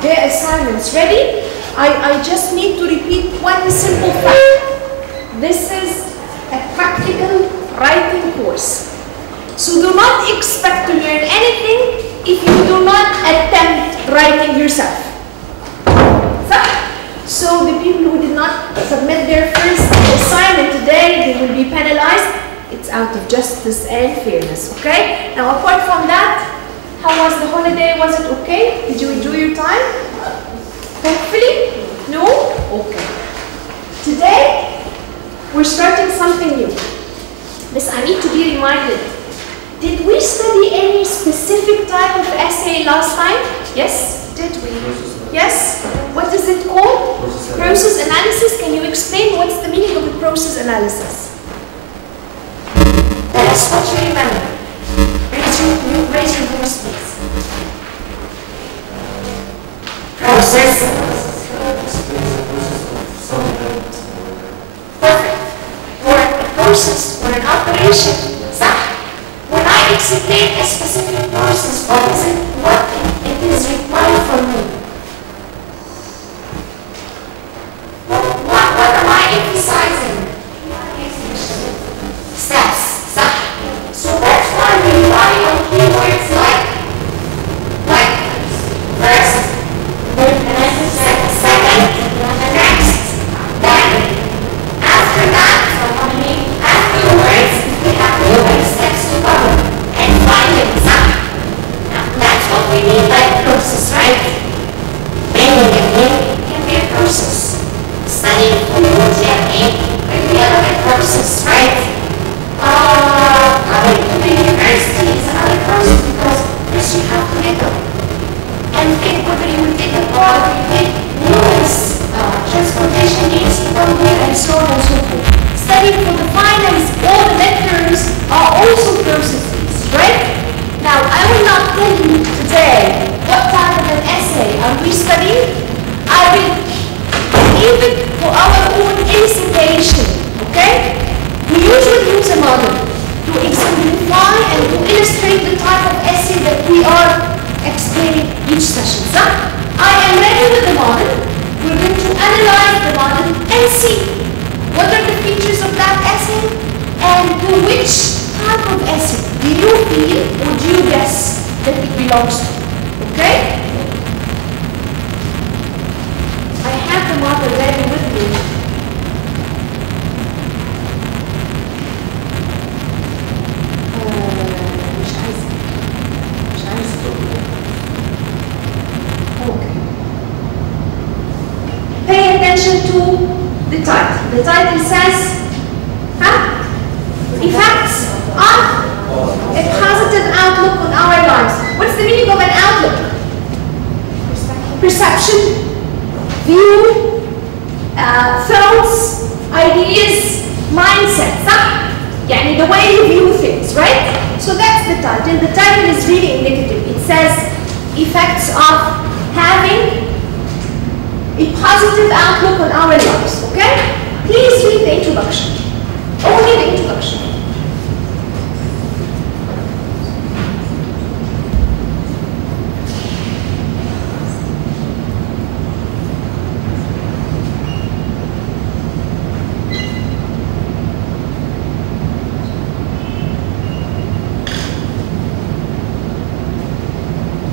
their assignments ready, I just need to repeat one simple fact. This is a practical writing course. So do not expect to learn anything if you do not attempt writing yourself. So the people who did not submit their first assignment today, they will be penalized. It's out of justice and fairness, okay? Now apart from that, how was the holiday? Was it okay? Did you enjoy your time? Hopefully? No? Okay. Today, we're starting something new. This, I need to be reminded. Did we study any specific type of essay last time? Yes? Did we? Yes? What is it called? Process analysis. Can you explain what's the meaning of the process analysis? Tell us what you remember. Raise your voice, please. Process. Perfect. For a process or an operation, when I explain a specific process, what is it? What it is required from me? What am I emphasizing? Steps. So that's why we rely on keywords like first, second, next, then, after that, afterwards, we have the steps to cover. And finally, that's what we mean by process, right? Many can be a process. Studying food can be another process, right? The university is another process because first you have to make up and think whether you will take a car or you take numerous transportation needs to come here and so on and so forth. Studying for the finals, all the lectures are also processes, right? Now, I will not tell you today what type of an essay are we studying. I will leave it for our own elicitation, okay? We usually use a model to exemplify and to illustrate the type of essay that we are explaining each session. So, I am ready with the model. We're going to analyze the model and see what are the features of that essay and to which type of essay do you feel or do you guess that it belongs to. Okay? I have the model ready with me. To the title. The title says, effects of a positive outlook on our lives. What's the meaning of an outlook? Perception, view, thoughts, ideas, mindset. يعني the way you view things, right? So that's the title. The title is really indicative. It says effects of having a positive outlook on our lives, okay? Please read the introduction. Only the introduction.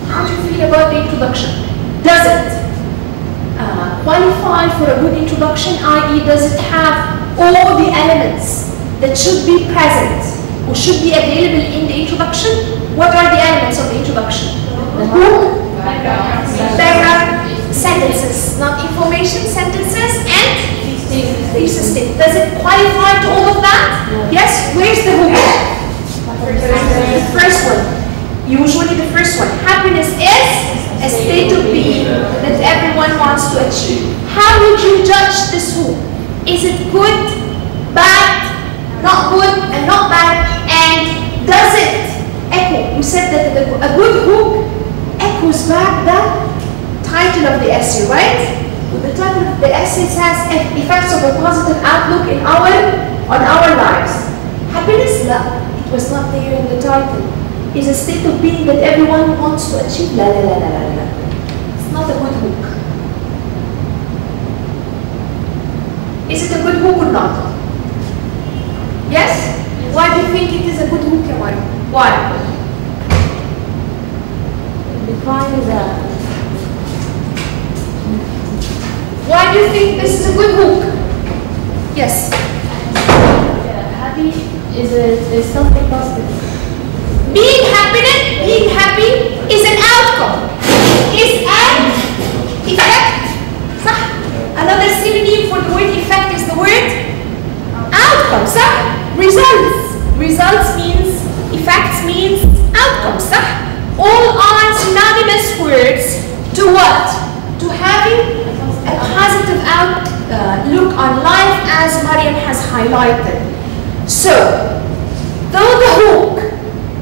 How do you feel about the introduction? Does it qualify for a good introduction, i.e. does it have all the elements that should be present or should be available in the introduction? What are the elements of the introduction? The who, background, sentences, not information, sentences, and thesis statement. Does it qualify to all of that? Yes? Where's the who? The first one. Usually the first one. Happiness is a state of being that everyone wants to achieve. How would you judge this who? Is it good, bad, not good, and not bad? And does it echo? You said that a good who echoes back the title of the essay, right? Well, the title of the essay says effects of a positive outlook on our lives. Happiness? No, it was not there in the title. Is a state of being that everyone wants to achieve. La la la la la la. not a good hook. Is it a good hook or not? Yes? Why do you think it is a good hook, Amira? Why? Defines Why do you think this is a good hook? Yes? happy is something positive. Being happy is an outcome. Is an effect. صح? Another synonym for the word effect is the word outcome. صح? Results. Results means, effects means outcomes. صح? All are synonymous words to what? To having a positive outlook on life, as Mariam has highlighted. So, though the hook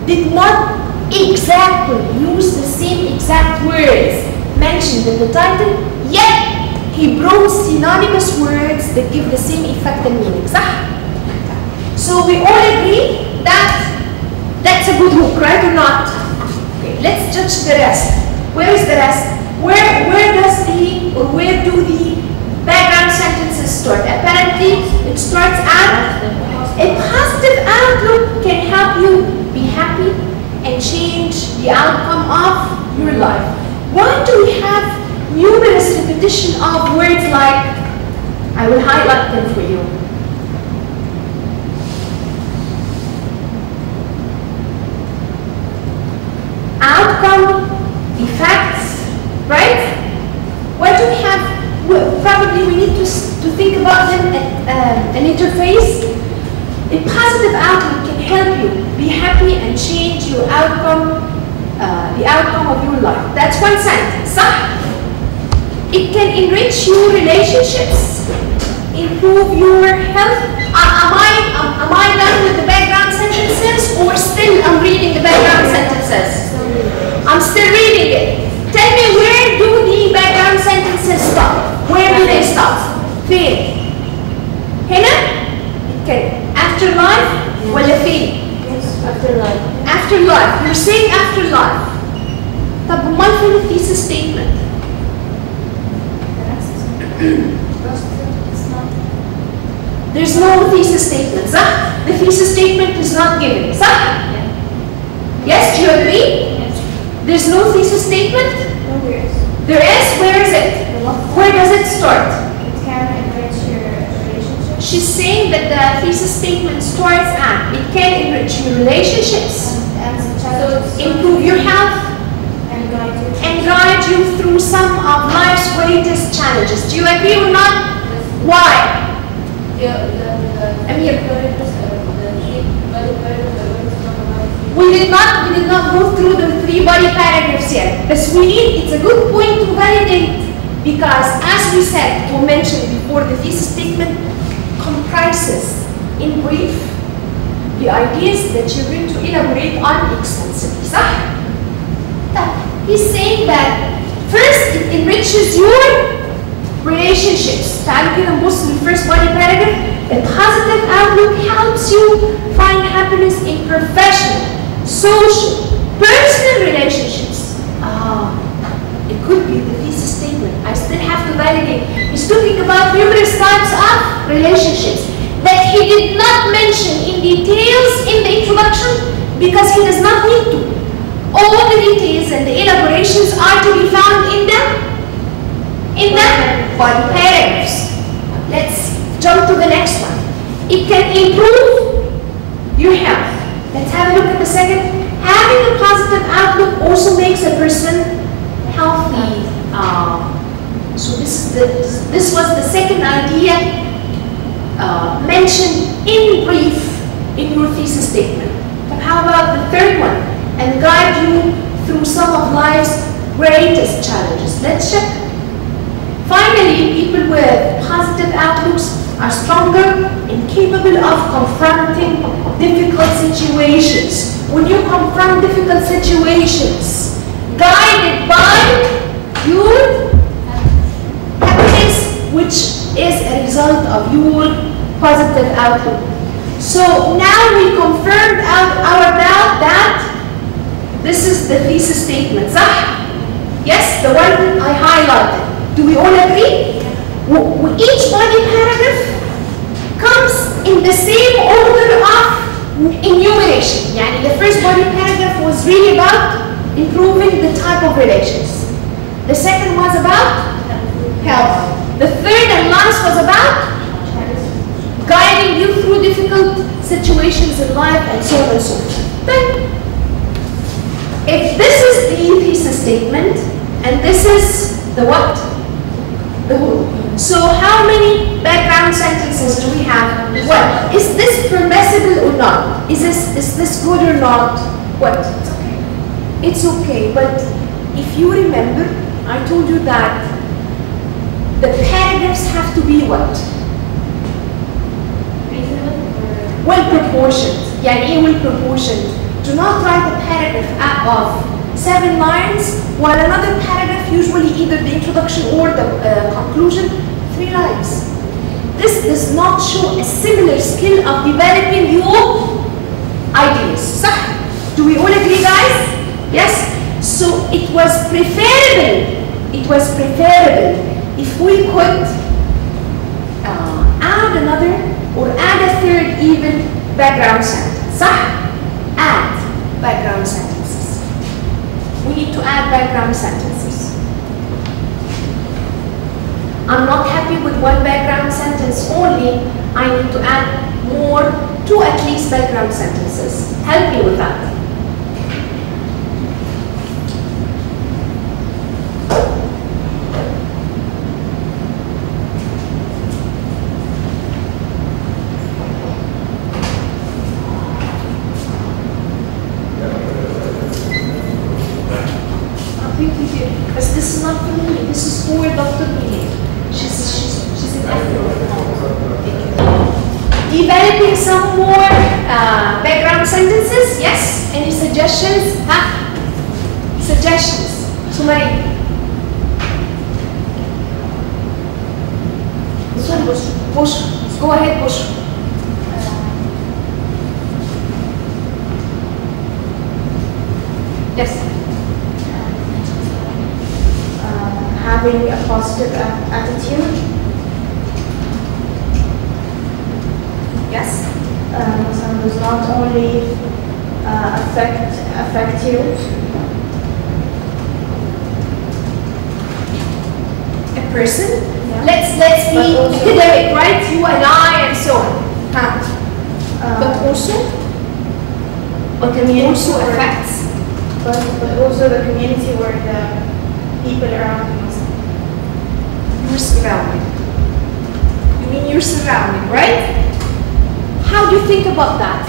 did not exactly use the same exact words mentioned in the title, yet he brought synonymous words that give the same effect and meaning. صح? So we all agree that that's a good hook, right or not? Okay, let's judge the rest. Where is the rest? Where does the, or where do the background sentences start? Apparently, it starts at a positive outlook can help you be happy and change the outcome of your life. Why do we have numerous repetition of words like, I will highlight them for you. Outcome, effects, right? Why do we have, well, probably we need to think about them at an interface. A positive outlook can help you be happy and change your outcome, the outcome of your life. That's one sentence, صح? It can enrich your relationships, improve your health. Am I done with the background sentences, or still I'm reading the background sentences? I'm still reading it. Tell me, where do the background sentences stop? Where do they stop? فين؟ هنا؟ Okay. Afterlife? ولا فين? Yes, afterlife. Afterlife. You're saying afterlife. طب امال فين الthesis statement? There's no thesis statement, صح? The thesis statement is not given, صح? Yes, do you agree? Yes. There's no thesis statement? No, there is. There is? Where is it? Where does it start? It can enrich your relationship. She's saying that the thesis statement starts at, it can enrich your relationships, improve your health, and guide you through some of life's greatest challenges. Do you agree or not? Why? Amira. We did not go through the 3 body paragraphs yet, but it's a good point to validate, because as we said or mentioned before, the thesis statement comprises, in brief, the ideas that you're going to elaborate on extensively, صح? He's saying that first it enriches your relationships. تعالوا كده نبص للfirst body paragraph. A positive outlook helps you find happiness in professional, social, personal relationships. It could be the thesis statement. I still have to validate. He's talking about numerous types of relationships that he did not mention in details in the introduction because he does not need to. All the details and the elaborations are to be found in the body paragraphs. Let's jump to the next one. It can improve your health. Let's have a look at the second. Having a positive outlook also makes a person healthy. So this was the second idea mentioned in brief in your thesis statement. But how about the third one? And guide you through some of life's greatest challenges. Let's check. Finally, people with positive outlooks are stronger and capable of confronting difficult situations. When you confront difficult situations, guided by your happiness, which is a result of your positive outlook. So now we confirmed our doubt that this is the thesis statement, صح? Yes, the one I highlighted. Do we all agree? Each body paragraph comes in the same order of enumeration. يعني the first body paragraph was really about improving the type of relations. The second was about health. The third and last was about guiding you through difficult situations in life and so on and so forth. Then, if this is the thesis statement and this is the what? The whole. So how many background sentences do we have? Well, is this permissible or not? Is this good or not? What? It's okay. It's okay, but if you remember, I told you that the paragraphs have to be what? Reasonable or Well proportioned. يعني ايه well proportioned? Do not write a paragraph of 7 lines, while another paragraph, usually either the introduction or the conclusion, 3 lines. This does not show a similar skill of developing your ideas. صح? Do we all agree, guys? Yes? So it was preferable if we could add another or add a third even background sentence. صح? Add background sentences. We need to add background sentences. I'm not happy with one background sentence only. I need to add more, 2 at least background sentences. Help me with that. But this is not for me. This is for Dr. Mili. She's an expert. Developing some more background sentences. Yes. Any suggestions? Huh? Suggestions. Sumari. Bush. Go ahead, Bush. Yes. having a positive attitude. Yes. So does not only affect you. A person. Yeah. Let's be academic, right? You and I and so on. Huh? But also affects. But also the community where the people around you. Your surrounding. You mean your surrounding, right? How do you think about that?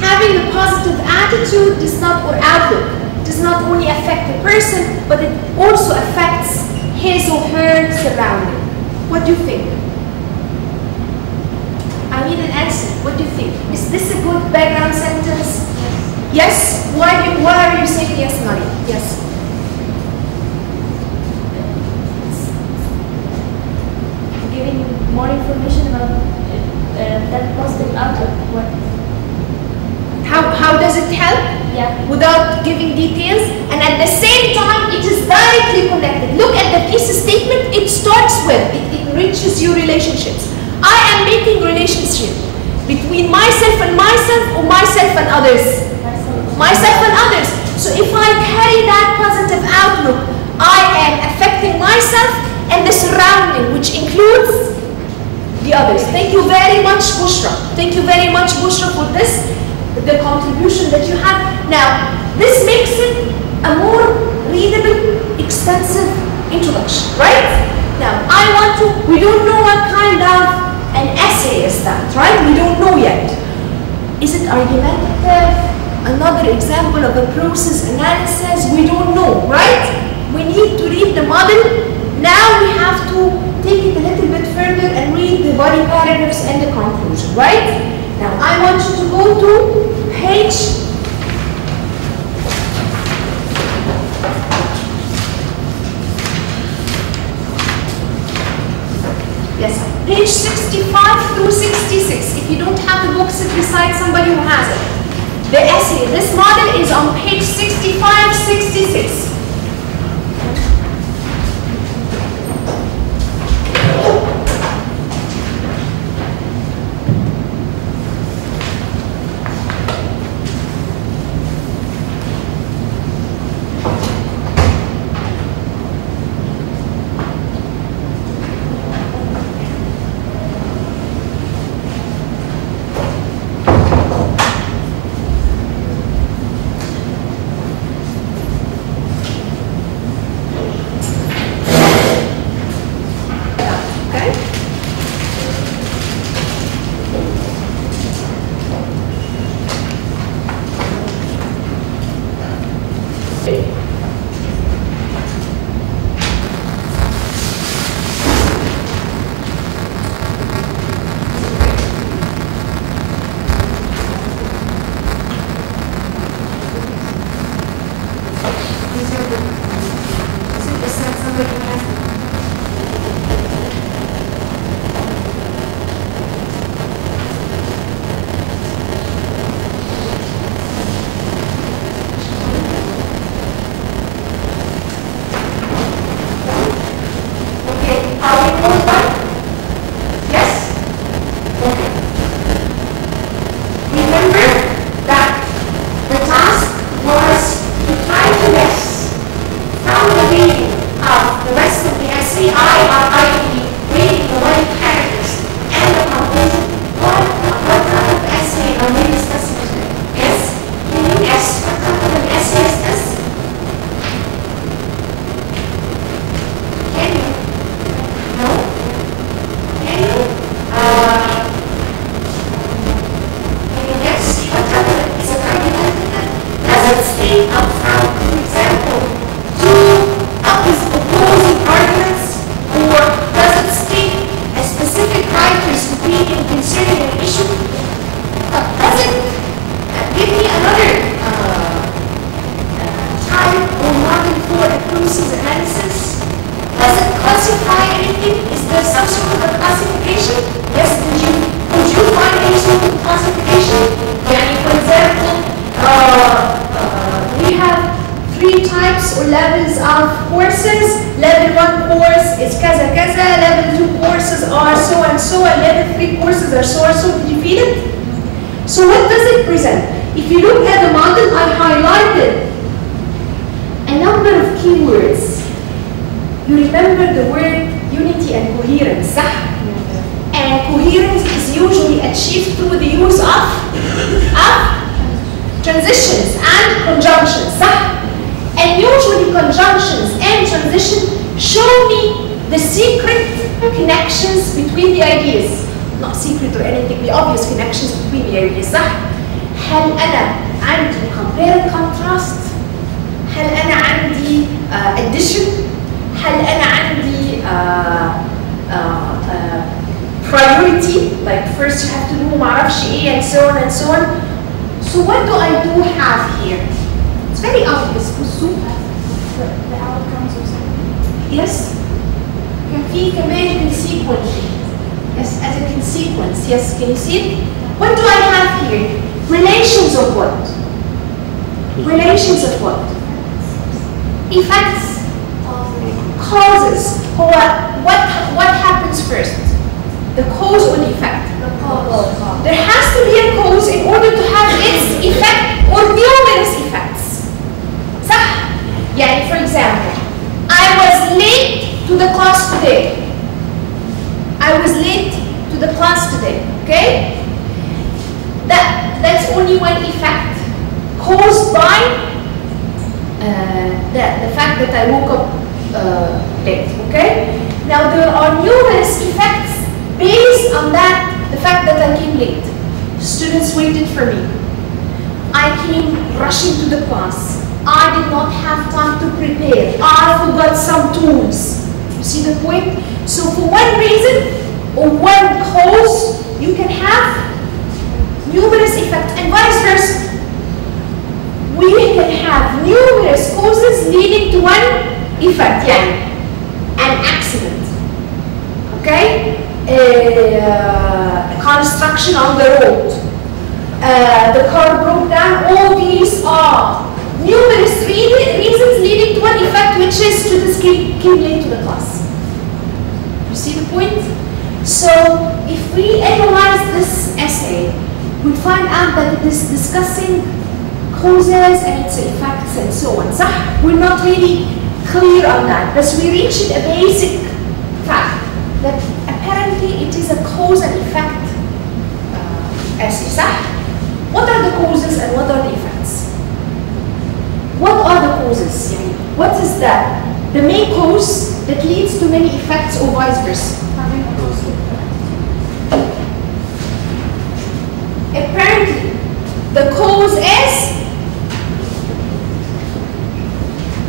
Having a positive attitude does not, or outlook, does not only affect the person, but it also affects his or her surrounding. What do you think? I need an answer. What do you think? Is this a good background sentence? Yes? Why are you saying yes, Mari? Yes. Giving more information about that positive outlook. How does it help? Yeah. Without giving details, and at the same time, it is directly connected. Look at the thesis statement. It starts with, it enriches your relationships. I am making relationship between myself and myself, or myself and others. Myself and others. So if I carry that positive outlook, I am affecting myself and the surrounding, which includes the others. Thank you very much, Bushra. Thank you very much, Bushra, for this, the contribution that you have. Now, this makes it a more readable, extensive introduction, right? Now, we don't know what kind of an essay is that, right? We don't know yet. Is it argumentative? Another example of a process analysis? We don't know, right? We need to read the model. Now we have to take it a little bit further and read the body paragraphs and the conclusion, right? Now I want you to go to page page 65 through 66. If you don't have the book, sit beside somebody who has it. The essay, this model is on page 65, 66.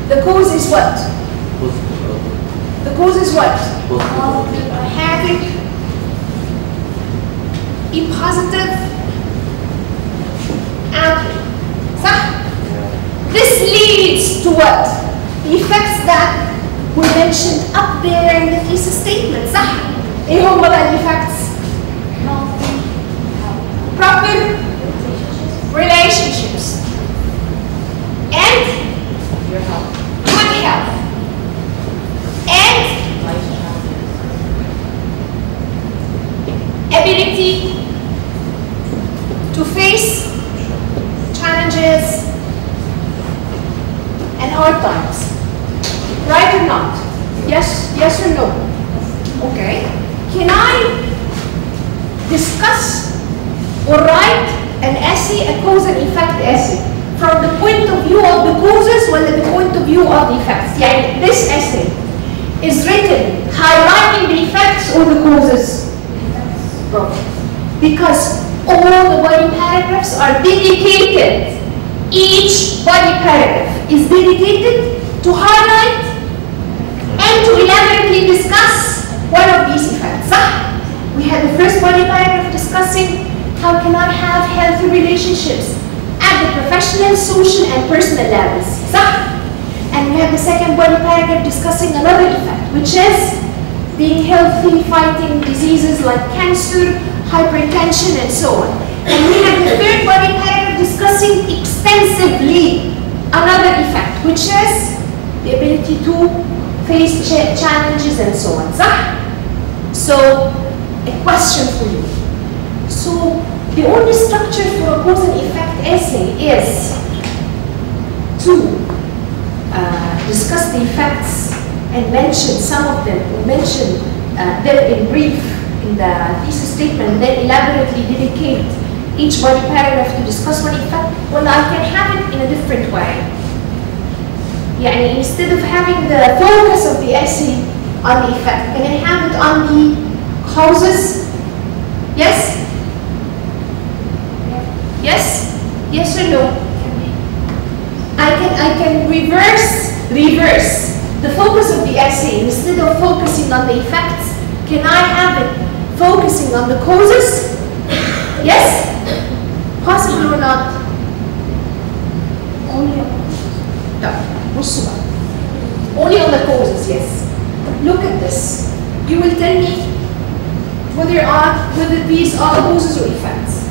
The cause is what? The cause is what? Having a positive outcome. صح? This leads to what? The effects that were mentioned up there in the thesis statement. صح؟ ايه هم بقى effects? Proper relationships and Your health. good health and ability to face challenges and hard times. Right or not? Yes or no? Okay. Can I discuss or write an essay, a cause and effect essay, from the point of view of the causes or the point of view of the effects? Yeah, this essay is written highlighting the effects or the causes? Both. Because all the body paragraphs are dedicated. Each body paragraph is dedicated to highlight and to elaborately discuss one of these effects. صح? We had the first body paragraph discussing how can I have healthy relationships at the professional, social, and personal levels. صح? And we have the second body paragraph discussing another effect, which is being healthy, fighting diseases like cancer, hypertension, and so on. And we have the third body paragraph discussing extensively another effect, which is the ability to face challenges and so on. صح? So, a question for you. So, the only structure for a cause and effect essay is to discuss the effects and mention some of them, or mention them in brief in the thesis statement, then elaborately dedicate each body paragraph to discuss one effect. Well, I can have it in a different way. يعني instead of having the focus of the essay on the effect, can I have it on the causes? Yes? Yes? Yes or no? I can reverse the focus of the essay. Instead of focusing on the effects, can I have it focusing on the causes? Yes? Possible or not? Only on the causes. No. Only on the causes, yes. Look at this. You will tell me whether these are causes or effects.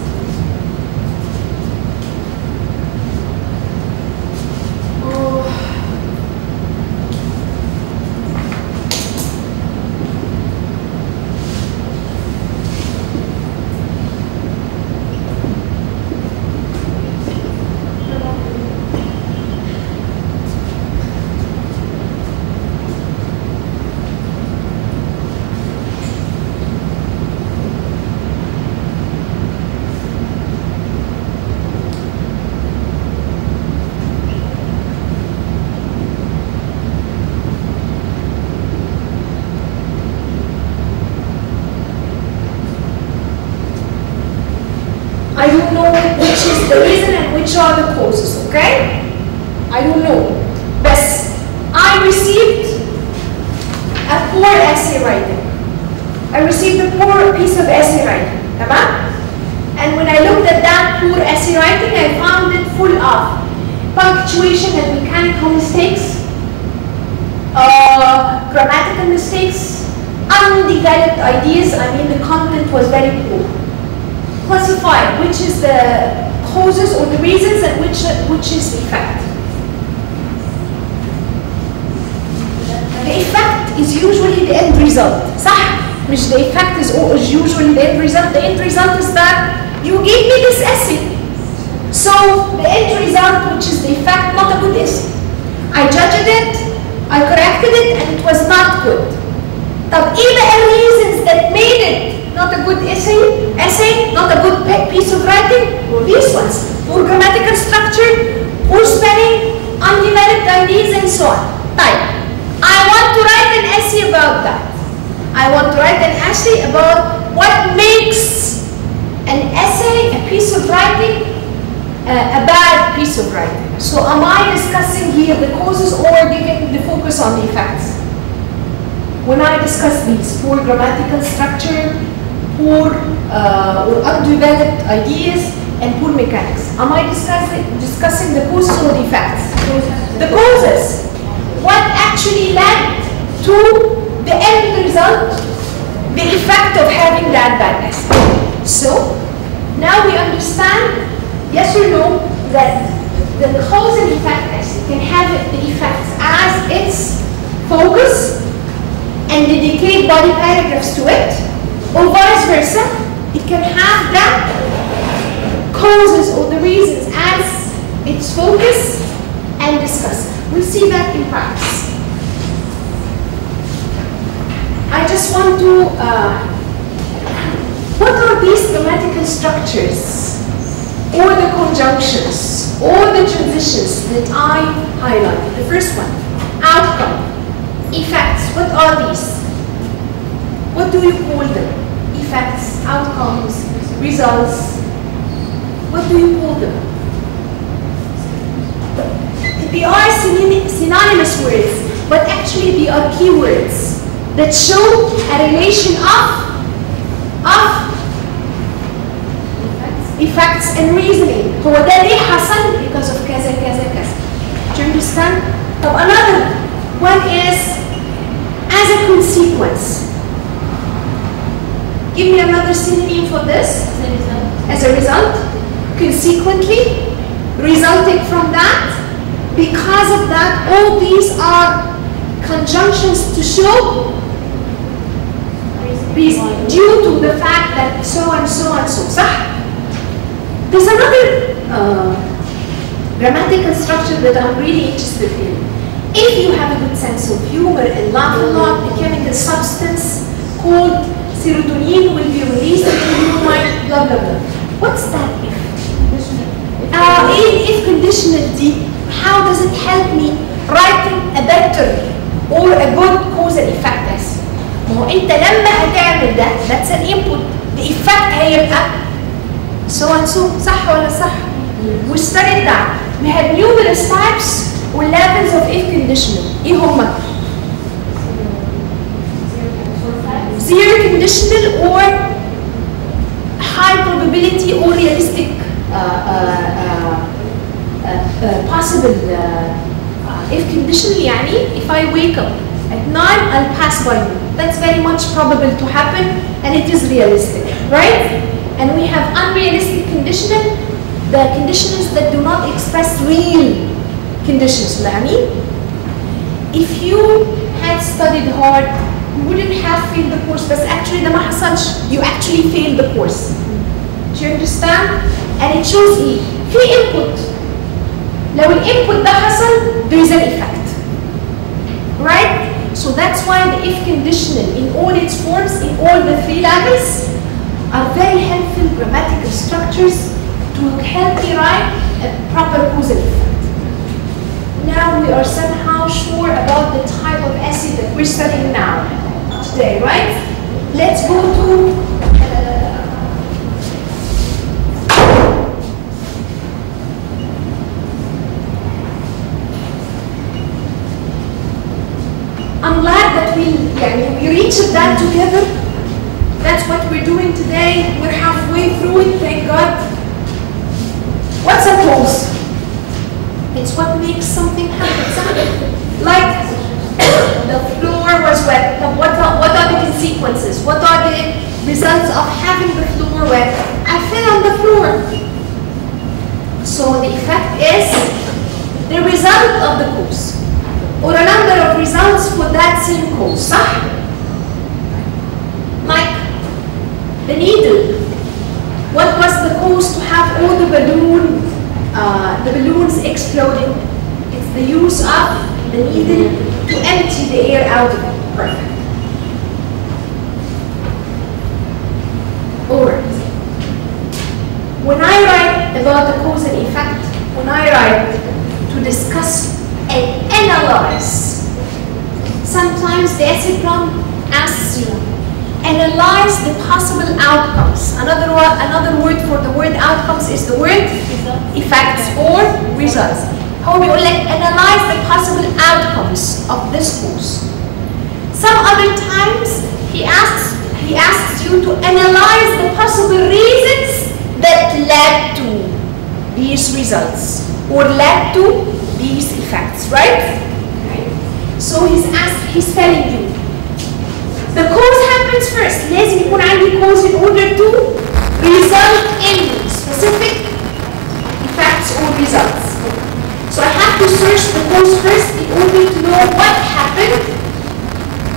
I don't know which is the reason and which are the causes, okay? I don't know. But I received a poor essay writing. I received a poor piece of essay writing, تمام? And when I looked at that poor essay writing, I found it full of punctuation and mechanical mistakes, grammatical mistakes, undeveloped ideas. I mean, the content was very poor. Classify which is the causes or the reasons and which is the effect. The effect is usually the end result. صح؟ مش the effect is usually the end result. The end result is that you gave me this essay. So the end result, which is the effect, not a good essay. I judged it, I corrected it, and it was not good. طب ايه بقى reasons that made it not a good essay, not a good piece of writing? Or these ones. Poor grammatical structure, poor spelling, undeveloped ideas, and so on. Type. I want to write an essay about that. I want to write an essay about what makes an essay, a piece of writing, a bad piece of writing. So am I discussing here the causes or giving the focus on the effects? When I discuss these, poor grammatical structure, poor or undeveloped ideas, and poor mechanics, am I discussing the causes or the effects? The causes. What actually led to the end result, the effect of having that badness. So, now we understand, yes or no, that the cause and effect can have the effects as its focus and dedicate body paragraphs to it, or vice versa. It can have that causes or the reasons as its focus and discuss. We'll see that in practice. I just want to, what are these grammatical structures, or the conjunctions, or the transitions that I highlighted? The first one, outcome, effects. What are these? What do you call them? Effects, outcomes, results. What do you call them? They are synonymous words, but actually they are keywords that show a relation of effects and reasoning. هو ده ليه حصل because of كذا كذا كذا. Do you understand? طب another one is as a consequence. Give me another synonym for this. As a result. Consequently, resulting from that. Because of that, all these are conjunctions to show reason due to the fact that so and so and so. صح? There's another grammatical structure that I'm really interested in. If you have a good sense of humor and laugh a lot, a chemical substance called serotonin will be released into your mind, blah blah blah. What's that if? If conditionality, how does it help me writing a better or a good cause and effect as? ما هو انت لما هتعمل ده, that's an input. The effect هيبقى so and so. صح ولا صح؟ We studied that. We had numerous types or levels of if conditional. ايه هما؟ Zero conditional or high probability or realistic possible if conditional يعني if I wake up at 9 I'll pass by you. That's very much probable to happen and it is realistic, right? And we have unrealistic conditional, the conditions that do not express real conditions. يعني if you had studied hard you wouldn't have failed the course, but actually ده ما حصلش. You actually failed the course. Do you understand? And it shows ايه؟ في input. لو الانبوت ده حصل, there is an effect, right? So that's why the if conditional in all its forms, in all the three levels, are very helpful grammatical structures to help me write a proper causal effect. Now we are somehow sure about the type of essay that we're studying now, today, right? Let's go to I'm glad that we reached that together. That's what we're doing today. We're halfway through it, thank God. What's a cause? It's what makes something happen. Like the floor was wet. What are the consequences? What are the results of having the floor wet? I fell on the floor. So the effect is the result of the cause, or a number of results for that same cause, صح? Like the needle. What was the cause to have all the balloons exploding? It's the use of the needle to empty the air out of it. Perfect. Alright. When I write about the cause and effect, when I write to discuss and analyze. Sometimes the essay prompt asks you, analyze the possible outcomes. Another word for the word outcomes is the word effects or results. هو بيقول لك analyze the possible outcomes of this course. Some other times he asks you to analyze the possible reasons that led to these results or led to these effects, right? So he's telling you the cause happens first. لازم يكون عندي cause in order to result in specific effects or results. So I have to search the cause first in order to know what happened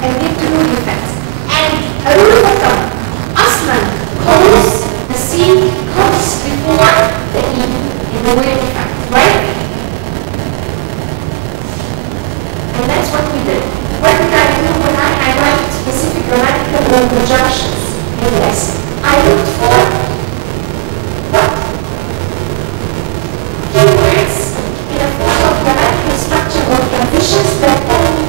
and then to know the effects. And a rule of thumb, أصلاً cause the scene comes before the in the word effect, right? And that's what we did. What did I do when I write specific grammatical conjunctions in the essay? I looked for what? Keywords in a form of grammatical structure or conditions that tell me,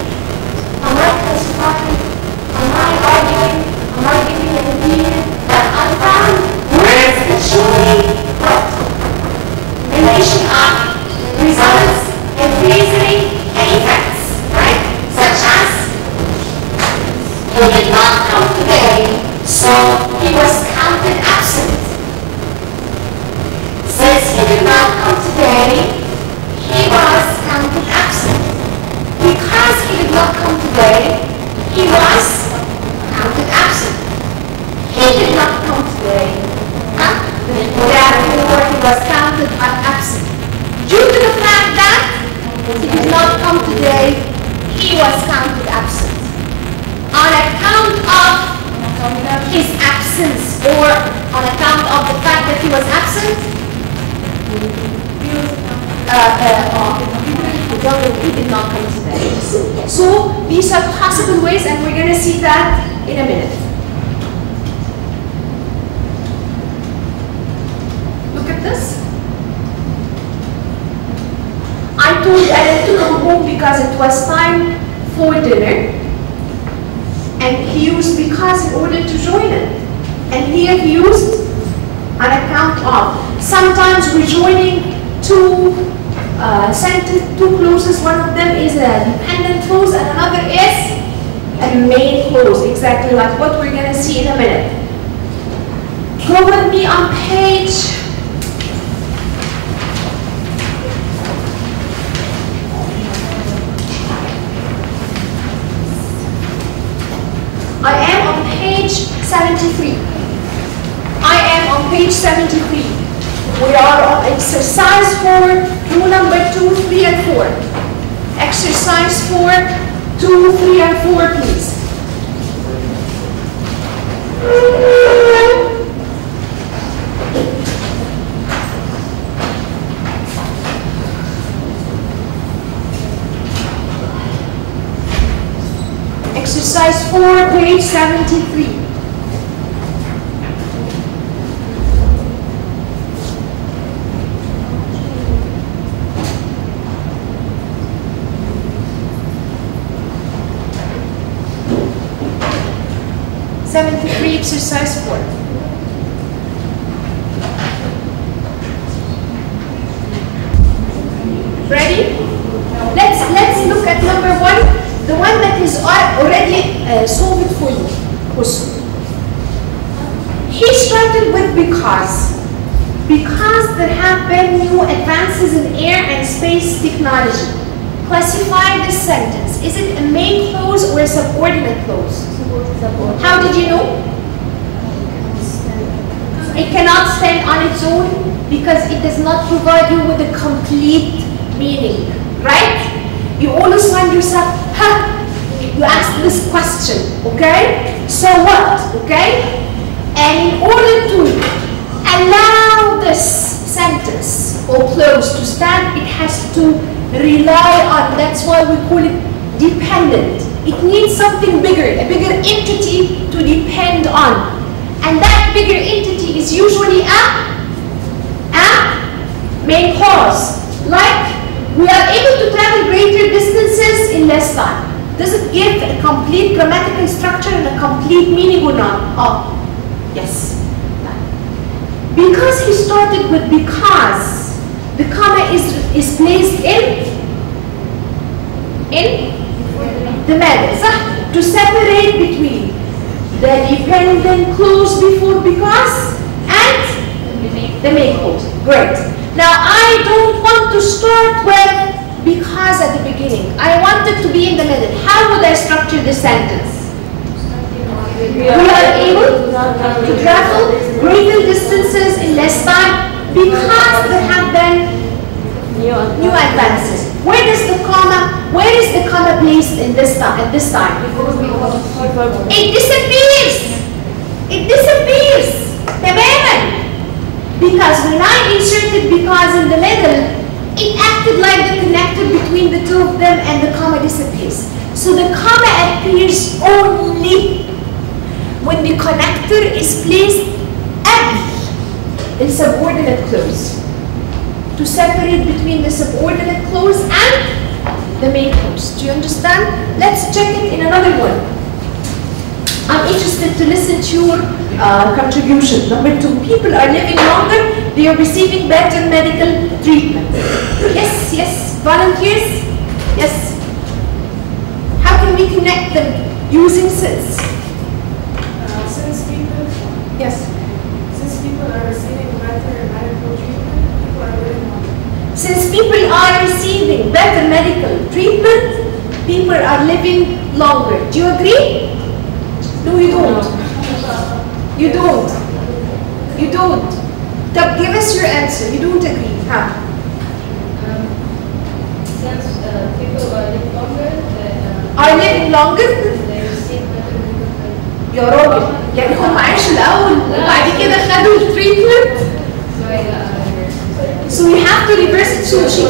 am I classifying, am I arguing, am I giving an opinion? But I found words that show me what? Relation of results and reasoning and effects, right? Such as, he did not come today, so he was counted absent. Since he did not come today, he was counted absent. Because he did not come today, he was counted absent. He did not come today. Therefore, he was counted absent. Due to the fact that he did not come today, he was counted absent. On account of his absence or on account of the fact that he was absent, he did not come today. So these are possible ways, and we're going to see that in a minute. Look at this. I told Ellen to come home because it was time for dinner. And he used because in order to join it. And here he used on account of. Sometimes we're joining two clauses. One of them is a dependent clause and another is a main clause. Exactly like what we're going to see in a minute. Go with me on page 73. I am on page 73. We are on exercise 4, rule number 2, 3, and 4. Exercise 4, 2, 3, and 4, please. Exercise 4, page 73. Exercise 4. Ready? Let's look at number 1, the one that is already solved for you. He started with because there have been new advances in air and space technology. Classify this sentence. Is it a main clause or a subordinate clause? How did you know? It cannot stand on its own because it does not provide you with a complete meaning, right? You always find yourself, you ask this question, okay? So what, okay? And in order to allow this sentence or clause to stand, it has to rely on, that's why we call it dependent. It needs something bigger, a bigger entity to depend on. And that bigger entity is usually a main clause. Like, we are able to travel greater distances in less time. Does it give a complete grammatical structure and a complete meaning or not? Oh, yes. Because he started with because, the comma is placed in the middle, صح? To separate between the dependent clause before because and the main clause. Great. Now I don't want to start with because at the beginning. I want it to be in the middle. How would I structure the sentence? We are able to travel greater distances in less time because there have been new advances. Where is the comma placed in this time? At this time? It disappears. It disappears. تماما. Because when I inserted because in the middle, it acted like the connector between the two of them and the comma disappears. So the comma appears only when the connector is placed at the subordinate clause to separate between the subordinate clause and the main clause. Do you understand? Let's check it in another one. I'm interested to listen to your contribution. Number 2, people are living longer, they are receiving better medical treatment. Yes, yes. Volunteers? Yes. How can we connect them using since? Since people, Yes. since people are receiving better medical treatment, people are living longer. Since people are receiving better medical treatment, people are living longer. Do you agree? No, you don't. You don't. You don't. Tab, give us your answer. You don't agree. Huh? Since people are living longer, Are living longer? they receive better medical treatment. يا راجل يعني هم عاشوا الأول وبعد كده خدوا التريتمنت. So we have to reverse it. So she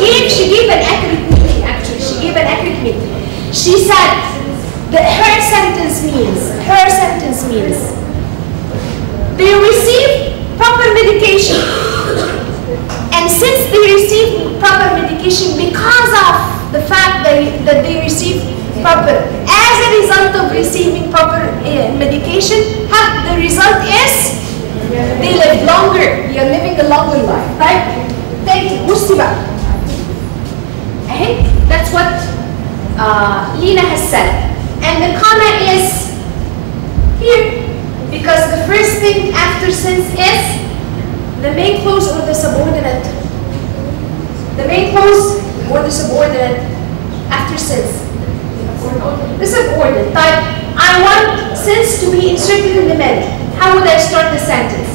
gave an accurate meaning actually. She gave an accurate meaning. She said that her sentence means they receive proper medication. And since they receive proper medication because of the fact that they receive proper, as a result of receiving proper medication, the result is they live longer. You're living a longer life, right? Thank you. بصي بقى. أهي. That's what Lina has said. And the comma is here because the first thing after since is the main clause or the subordinate. The main clause or the subordinate after since. The subordinate type. I want since to be inserted in the middle. How would I start the sentence?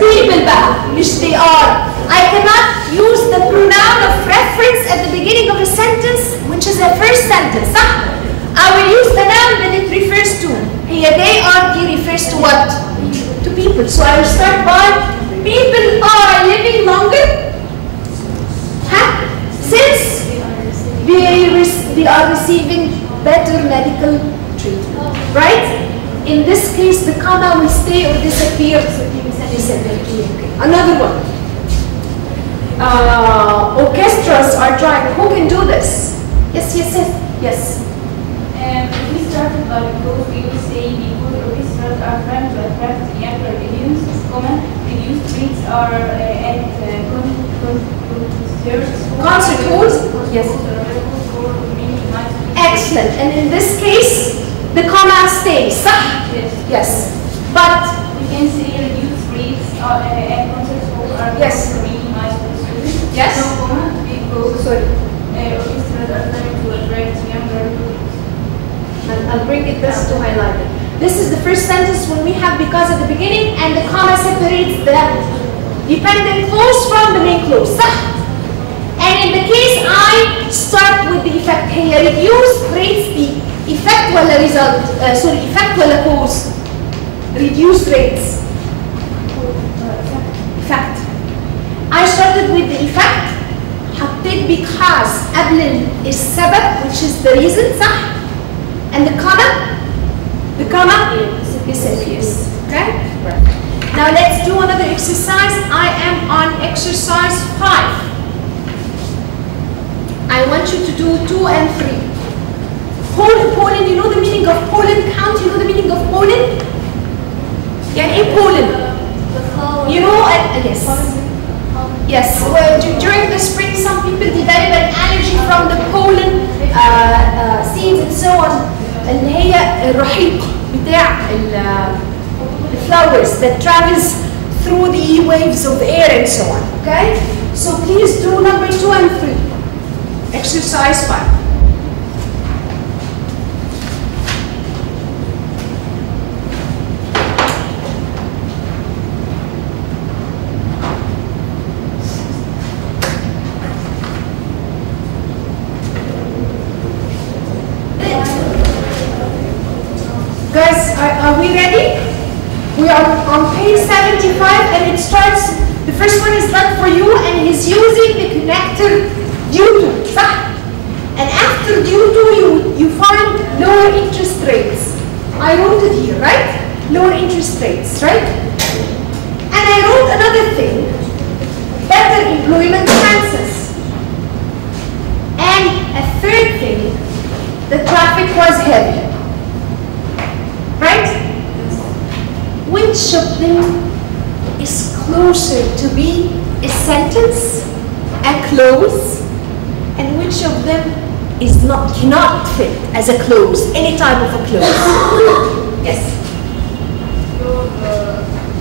People بقى مش they are. I cannot use the pronoun of reference at the beginning of a sentence, which is a first sentence. صح? I will use the noun that it refers to. Here they are, he refers to what? To people. So I will start by people are living longer. Huh? Since they are receiving better medical treatment. Right? In this case, the comma will stay or disappear. Another one. Orchestras are trying. Who can do this? Yes, yes, yes, yes. If we started by because we will say because orchestras are trying to attract younger audiences, reduced rates are at Concert halls? Yes. Excellent. And in this case, the comma stays. صح? Yes. Yes. But We can say reduced rates at concert halls are Yes. minimized for students. Yes. No comma because sorry, orchestras are trying to attract younger audiences. I'll bring it this to highlight it. This is the first sentence when we have because at the beginning and the comma separates the dependent clause from the main clause. صح? And in the case I start with the effect here, reduce rates the effect ولا result, effect ولا cause? Reduced rates. Effect. I started with the effect, حطيت because قبل السبب which is the reason صح? And the comma disappears. Okay? Right. Now let's do another exercise. I am on exercise 5. I want you to do 2 and 3. Poland, you know the meaning of Poland? Count, you know the meaning of Poland? يعني ايه Poland? You know, yes. Yes, well, during the spring, some people develop an allergy from the pollen seeds and so on. اللي هي الرحيق بتاع the flowers that travels through the waves of air and so on. Okay? So please do number 2 and 3. Exercise 5. Guys, are we ready? We are on page 75 and it starts, the first one is done for you and he's using the connector due to, صح? And after due to you find lower interest rates. I wrote it here, right? Lower interest rates, right? And I wrote another thing, better employment chances. And a third thing, the traffic was heavy. Right? Which of them is closer to be a sentence, a clause, and which of them is not, cannot fit as a clause, any type of a clause? Yes.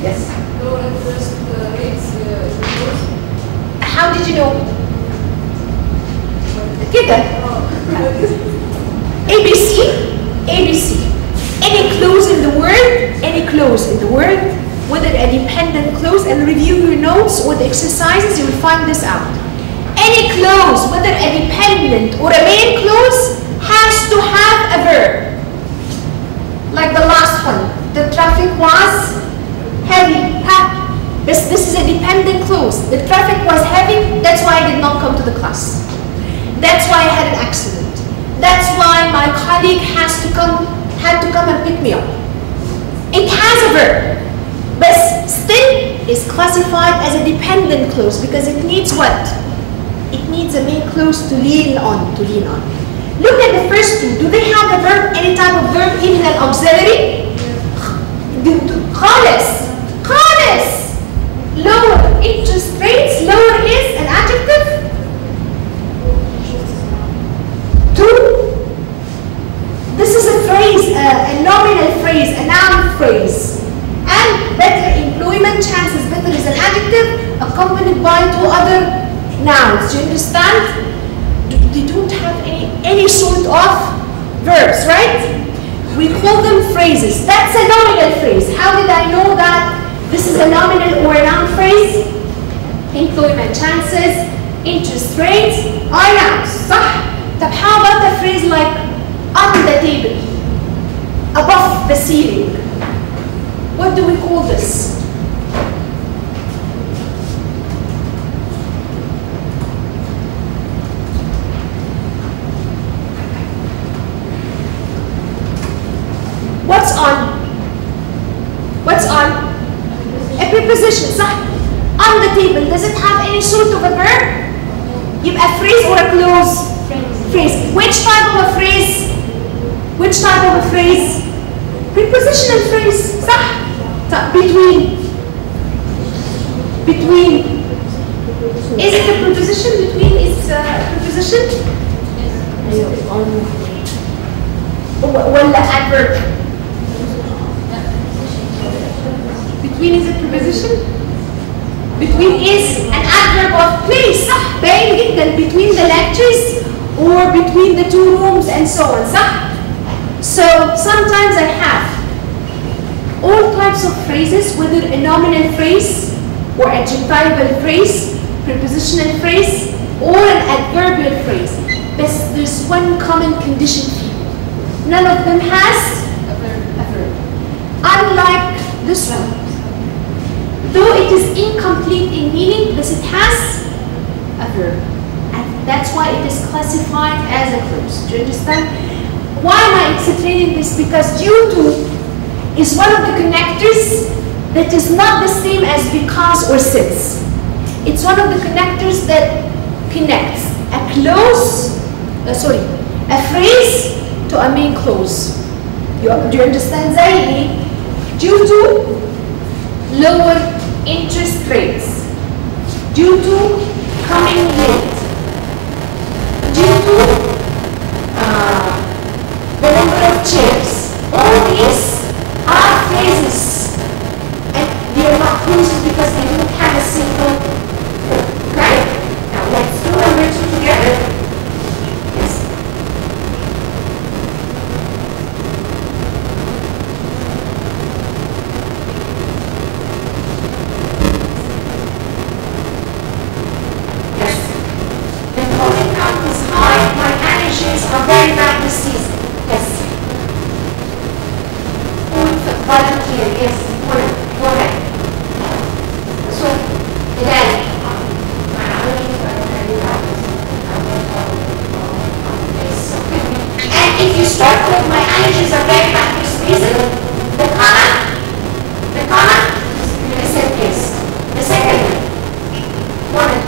Yes. Low interest rates is a clause. How did you know? كده. ABC. Any clause in the word, whether a dependent clause, and review your notes with the exercises, you will find this out. Any clause, whether a dependent or a main clause, has to have a verb. Like the last one, the traffic was heavy. This is a dependent clause. The traffic was heavy, that's why I did not come to the class. That's why I had an accident. That's why my colleague had to come and pick me up. It has a verb, but still is classified as a dependent clause because it needs what? It needs a main clause to lean on. Look at the first two. Do they have a verb, any type of verb, even an auxiliary? خالص. Lower interest rates, lower is an adjective. Two. This is a phrase, a nominal phrase, a noun phrase. And better employment chances, better is an adjective accompanied by 2 other nouns. Do you understand? They don't have any sort of verbs, right? We call them phrases. That's a nominal phrase. How did I know that this is a nominal or a noun phrase? Employment chances, interest rates are nouns. صح? طب how about a phrase like on the table, above the ceiling? What do we call this? What's on? A preposition, صح? On the table, does it have any sort of a verb? يبقى a phrase or a clause? Phrase. Which type of a phrase? Prepositional phrase, صح? Between. Is it a preposition? Between is a preposition? ولا adverb? Between is a preposition? Between is an adverb of place, صح؟ باين جدا between the lectures or between the 2 rooms and so on, صح? So sometimes I have all types of phrases, whether a nominal phrase or adjectival phrase, prepositional phrase, or an adverbial phrase. But there's one common condition here. None of them has a verb. Unlike this one. Though it is incomplete in meaning, but it has a verb. And that's why it is classified as a clause. Do you understand? Why am I explaining this? Because due to is one of the connectors that is not the same as because or since. It's one of the connectors that connects a phrase to a main clause. Do you understand? Due to lower interest rates. due to coming late, due to the number of chairs. All these are phrases, and they are not phrases because they don't have a single word. Okay? Now let's do number 2 together. Yes. Yes. The voting count is high. My managers are very bad this season. Yes. Volunteer, yes. Go ahead. So, again. And if you start with my allergies are very bad this season, the comma, the second case. The second one.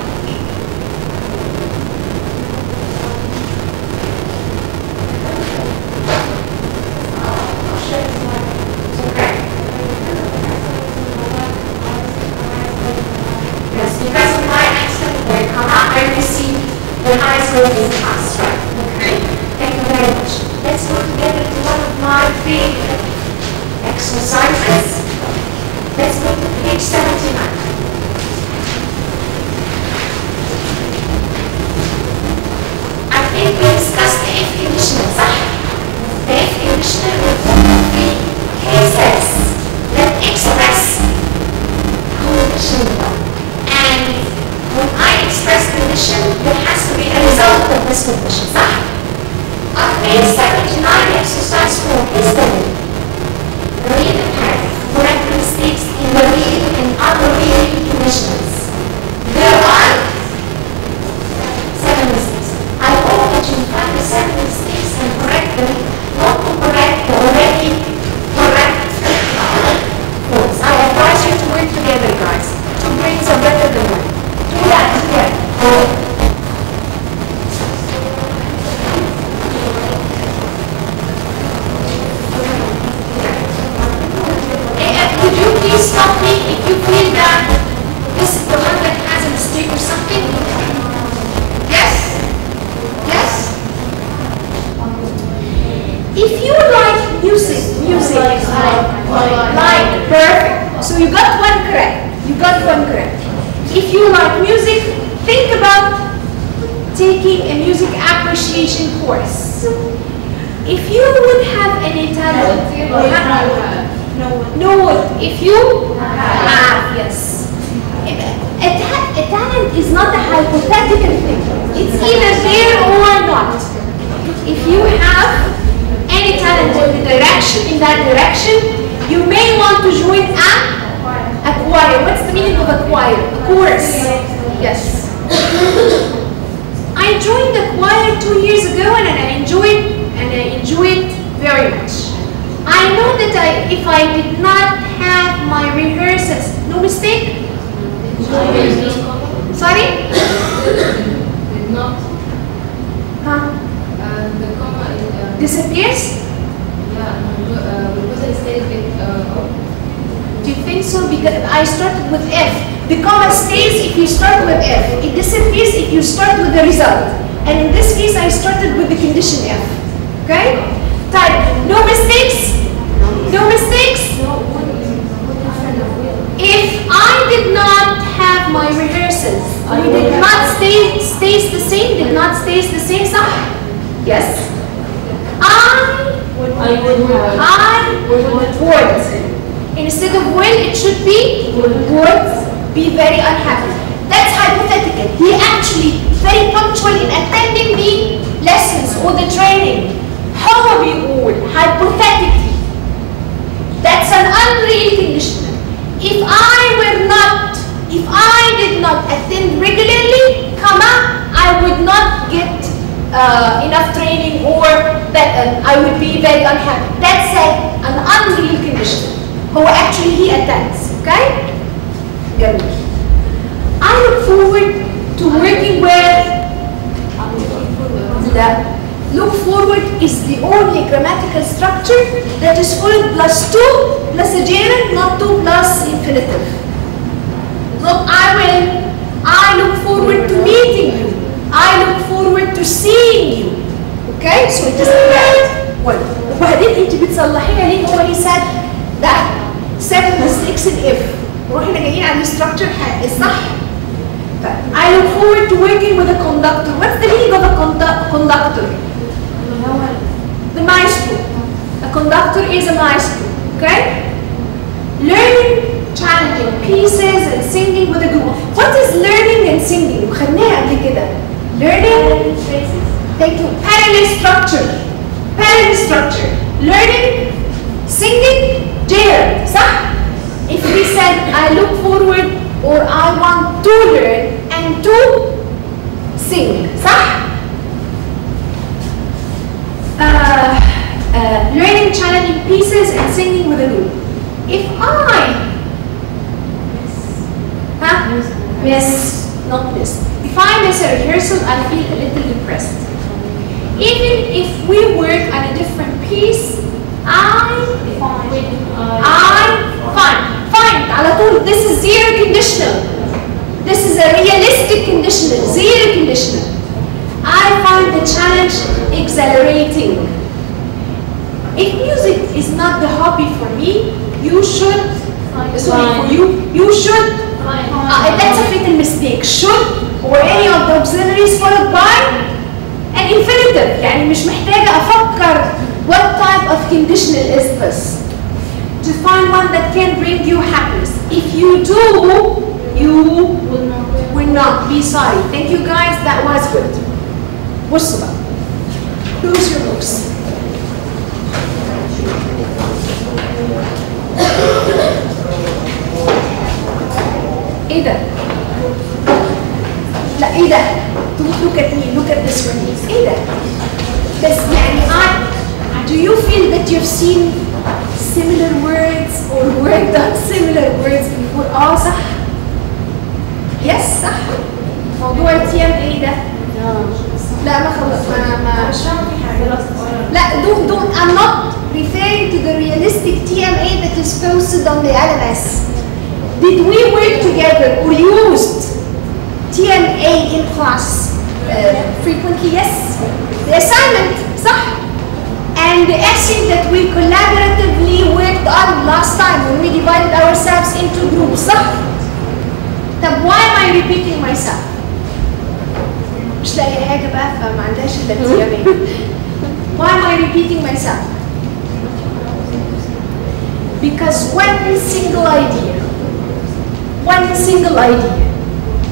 I look forward to meeting you. I look forward to seeing you. Okay? So it is correct. وبعدين انت بتصلحيها ليه؟ هو he said that 7 mistakes in if. واحنا جايين على الستراكشر الصح. I look forward to working with a conductor. What's the meaning of a conductor? The maestro. A conductor is a maestro. Okay? Learning challenging pieces and singing with a group. What is learning and singing? وخدناها قبل كده. Learning phases. Thank you. Parallel structure. Parallel structure. Learning, singing, jail. صح? If we said I look forward or I want to learn and to sing. صح? Learning challenging pieces and singing with a group. If I if I miss a rehearsal, I feel a little depressed. Even if we work on a different piece, find على طول. This is zero conditional. This is a realistic conditional, zero conditional. I find the challenge exhilarating. If music is not the hobby for me, you should, you should, that's a fatal mistake. Should or any of the auxiliaries followed by an infinitive. يعني مش محتاجة أفكر what type of conditional is this. To find one that can bring you happiness. If you do, you will not be sorry. Thank you guys, that was good. بصوا بقى. Close your books. ايه ده؟ لا ايه ده؟ Look at me, look at this one. ايه ده؟ بس يعني do you feel that you've seen similar words or worked on similar words before? صح؟ Yes صح؟ موضوع TMA ده؟ لا ما خلص ما مش فاهمة في حاجة. لا don't I'm not referring to the realistic TMA that is posted on the LMS. Did we work together or used TMA in class frequently? Yes. The assignment, صح? And the essay that we collaboratively worked on last time when we divided ourselves into groups, صح? طب why am I repeating myself? مش لاقي حاجة بقى فما عندهاش إلا TMA. Why am I repeating myself? Because one single idea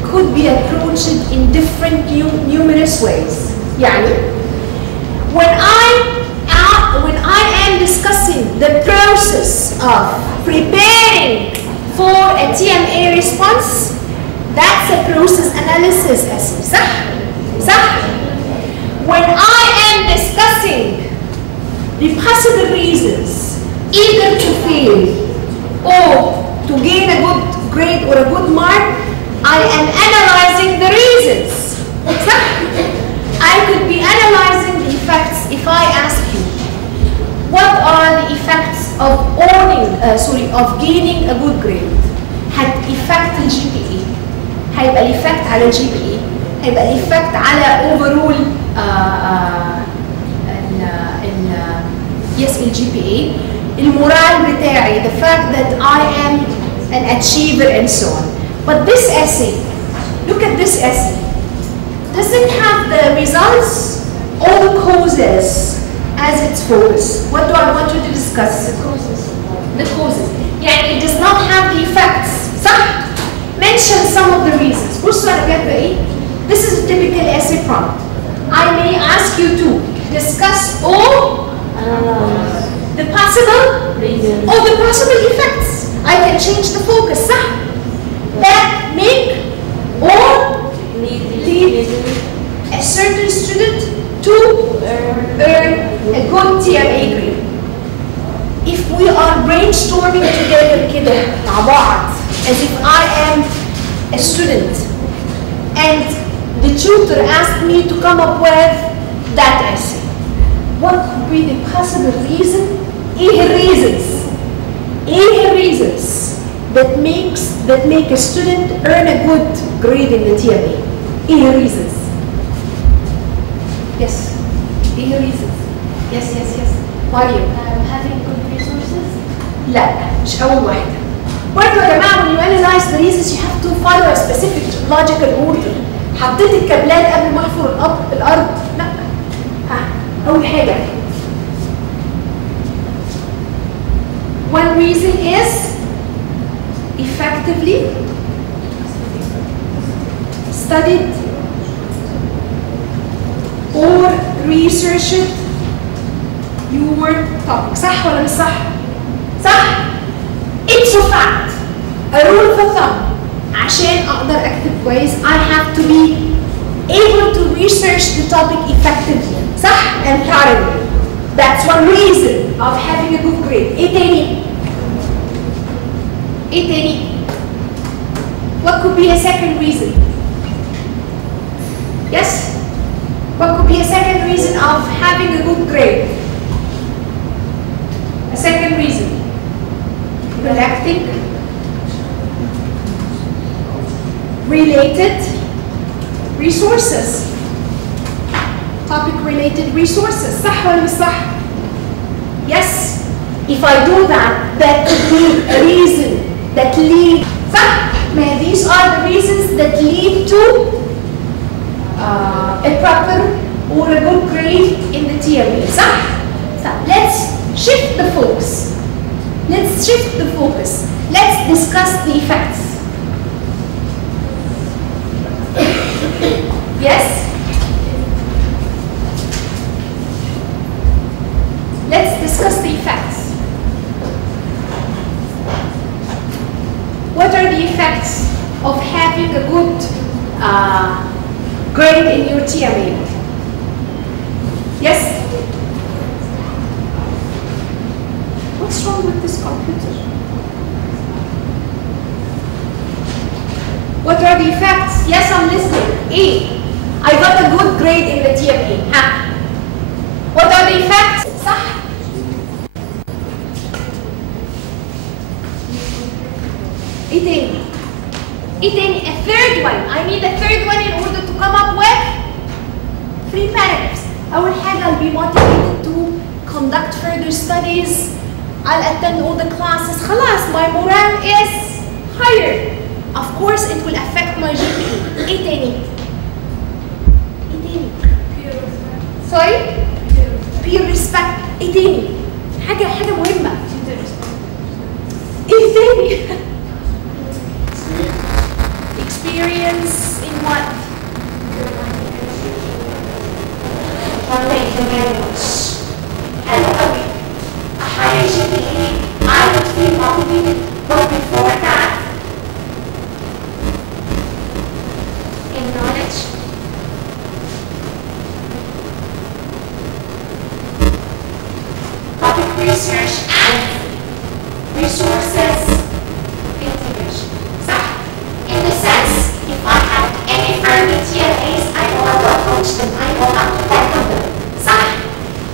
could be approached in different numerous ways. يعني when I am discussing the process of preparing for a TMA response, that's a process analysis essay. صح؟ صح؟ When I am discussing the possible reasons either to fail or to gain a good grade or a good mark, I am analyzing the reasons. صح؟ I could be analyzing the effects if I ask you, what are the effects of of gaining a good grade? effect الGPA. هيبقى الإفكت على الGPA. هيبقى الإفكت على overall الGPA. المورال بتاعي, the fact that I am an achiever and so on. But this essay, look at this essay. Does it have the results or the causes as its focus? What do I want you to discuss? The causes. The causes. يعني it does not have the effects. صح? Mention some of the reasons. بصوا أنا كاتبة إيه? This is a typical essay prompt. I may ask you to discuss all the possible reasons or the possible effects. I can change the focus. صح? That make or lead a certain student to earn a good TMA grade. If we are brainstorming together كده مع بعض as if I am a student and the tutor asked me to come up with that essay, what could be the possible reason? ايه الريزنز that make a student earn a good grade in the TMA. ايه reasons؟ Yes. ايه reasons؟ Yes. مريم. Having good resources. لا مش أول واحدة. برضه يا جماعة when you analyze the reasons you have to follow a specific logical order. حطيت الكابلات قبل ما احفر الأرض؟ لا. أول حاجة. One reason is effectively studied or researched your topic. صح ولا مش صح؟ صح؟ It's a fact. A rule of thumb. عشان أقدر أكتب كويس I have to be able to research the topic effectively. صح؟ And thoroughly. That's one reason of having a good grade. إيه تاني؟ إيه تاني؟ What could be a second reason? Yes? What could be a second reason of having a good grade? A second reason. Collecting related resources. Topic related resources. صح ولا مش صح؟ Yes. If I do that, that could be a reason that lead. صح؟ These are the reasons that lead to a proper or a good grade in the TMA. صح؟ So let's shift the focus. Let's discuss the effects. Yes? Let's discuss the effects. What are the effects of having a good grade in your TMA? Yes? What's wrong with this computer? What are the effects? Yes, I'm listening. A. I got a good grade in the TMA. What are the effects? صح. ايه تاني؟ A third one. I need a third one in order to come up with 3 paragraphs. أول حاجة I'll be motivated to conduct further studies. I'll attend all the classes. خلاص my morale is higher. Of course it will affect my GPA. ايه تاني؟ Sorry? Peer respect. ايه تاني؟ حاجة مهمة. ايه تاني؟ Experience in what? Thank you very much. And a higher GPA, I would feel motivated, but before that, in knowledge, topic research and resources integration. In the sense, if I have any further TLAs, I know how to approach them, I know how to tackle them.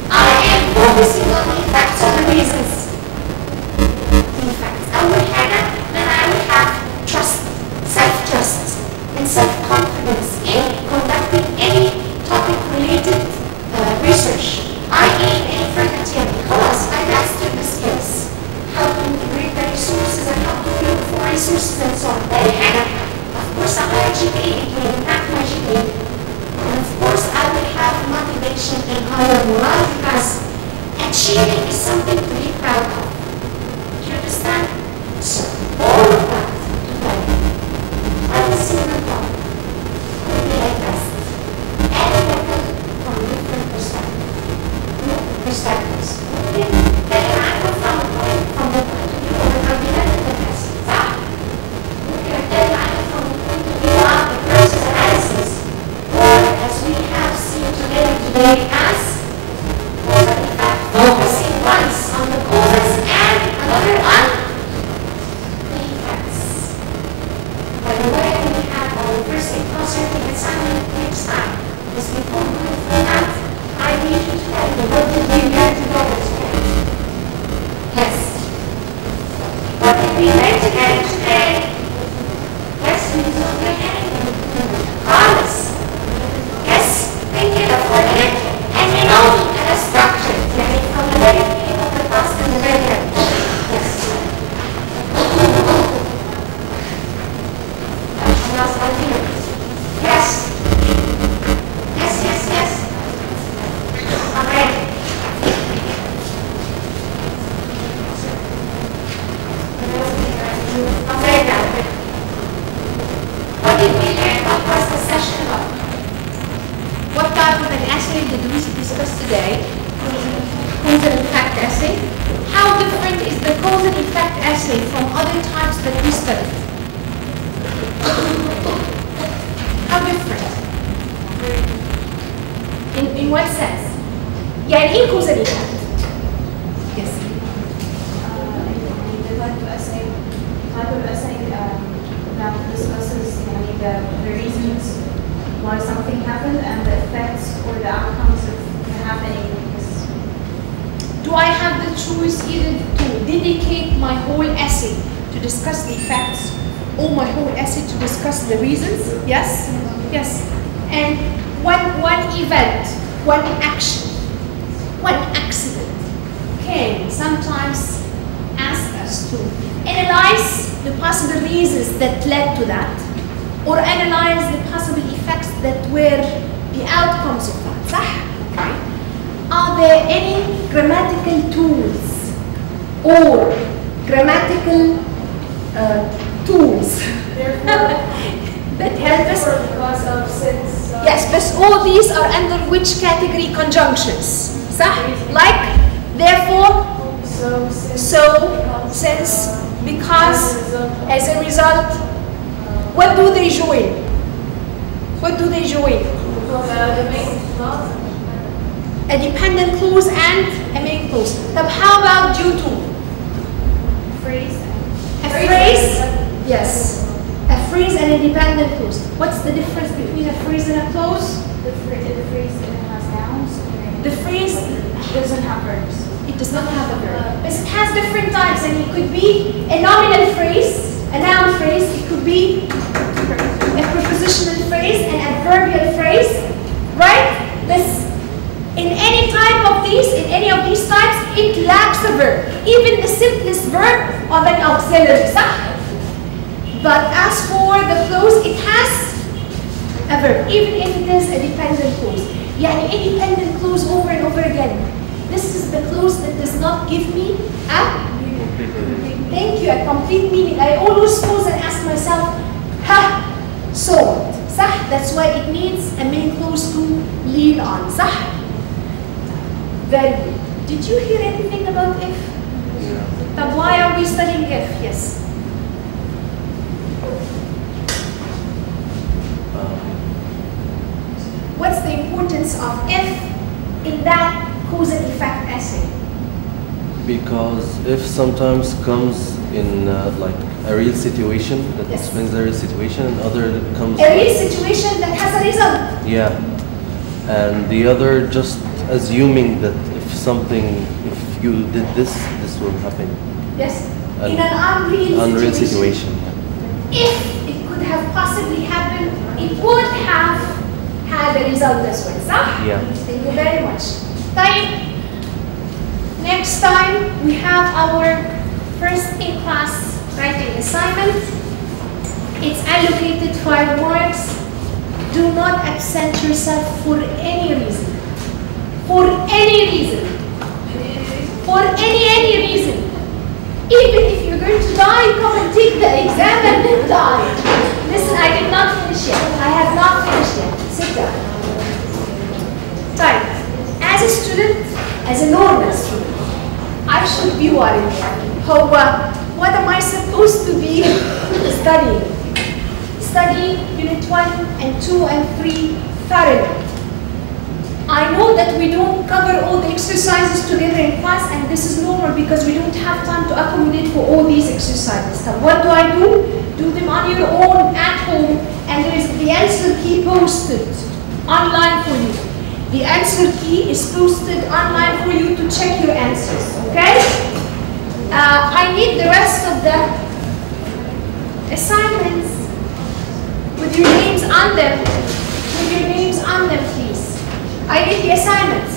I am focusing on the effects of the reasons. The effects. أول حاجة, then I will have trust, self-trust, and self-confidence in conducting any topic-related research. i.e. any further TLA. خلاص, I mastered the skills. How to integrate the resources and how to look for resources and so on. Very حاجة. Of course, a higher GPA, it will impact my GPA. And of course, I will have motivation and higher morale because achieving is something to be proud of. Do you understand? So, all of that together, I will see the top. Will be a test. And tackle from different perspectives. Okay? Then I will from the point of view of the candidate in the test. Okay? Then I will from the point of view of the process analysis. Or as we have seen today as focusing once on the causes and another on the effects. By the way, we have our first concerting assignment next time. Because before we do that, I need you to tell me what did you learn together today. and effect assay from other types that we studied? How different? In what sense? يعني ايه cause and effect? Yes. The type of essay that discusses the reasons why something happened and the effects or the outcomes of the happening. Do I have the choice either to dedicate my whole essay to discuss the effects or my whole essay to discuss the reasons? Yes? Yes. And one event, one action, one accident can sometimes ask us to analyze the possible reasons that led to that or analyze the possible effects that were the outcomes of that. صح? Okay. Are there any grammatical tools or grammatical tools that help us? Because of since. Yes, but all these are under which category? Conjunctions. صح? Like, therefore, so, since, because, as a result. What do they join? What do they join? The main clause. A dependent clause and a main clause. But how about due to? Phrase. A phrase? Yes. A phrase and a dependent clause. What's the difference between a phrase and a clause? The phrase has nouns. The phrase Doesn't have verbs. it does not have a verb. But it has different types, and it could be a nominal phrase, a noun phrase, it could be a prepositional phrase, an adverbial phrase, right? This, in any type of these, in any of these types, it lacks a verb. Even the simplest verb of an auxiliary, صح? But as for the clause, it has a verb, even if it is a dependent clause. يعني a dependent clause over and over again. This is the clause that does not give me a thank you, a complete meaning. I always pause and ask myself, so what? صح? That's why it needs a main clause to lean on. صح? Very good. Did you hear anything about if? But why are we studying if? Yes. What's the importance of if in that cause and effect essay? Because if sometimes comes in like a real situation that Yes. explains the real situation, and other comes A real situation that has a result. yeah, and the other just assuming that if you did this will happen. Yes. An In an unreal situation. If it could have possibly happened, it would have had a result as well. صح? Yeah. Thank you very much. طيب. Next time we have our first in-class writing assignment. It's allocated 5 marks. Do not absent yourself for any reason. For any reason. For any reason. Even if you're going to die, come and take the exam and then die. Listen, I did not finish yet. I have not finished yet. Sit down. Right. As a student, as a normal student, I should be worried. What am I supposed to be studying? Study Unit 1 and 2 and 3 thoroughly. I know that we don't cover all the exercises together in class, and this is normal because we don't have time to accommodate for all these exercises. So what do? Do them on your own at home, and there is the answer key posted online for you. The answer key is posted online for you to check your answers, okay? I need the rest of the assignments with your names on them. With your names on them, please. I need the assignments.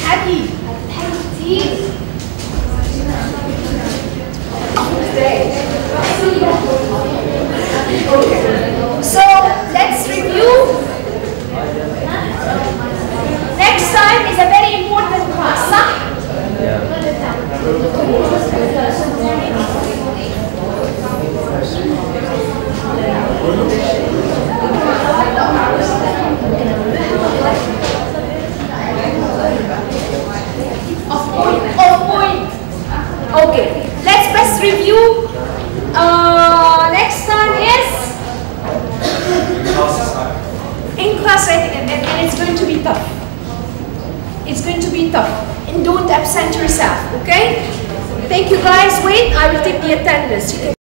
تضحكي كتير. Okay. So let's review. Next time is a very important class, صح? class rating, and it's going to be tough. It's going to be tough. And don't absent yourself, okay? Thank you guys. Wait, I will take the attendance. You can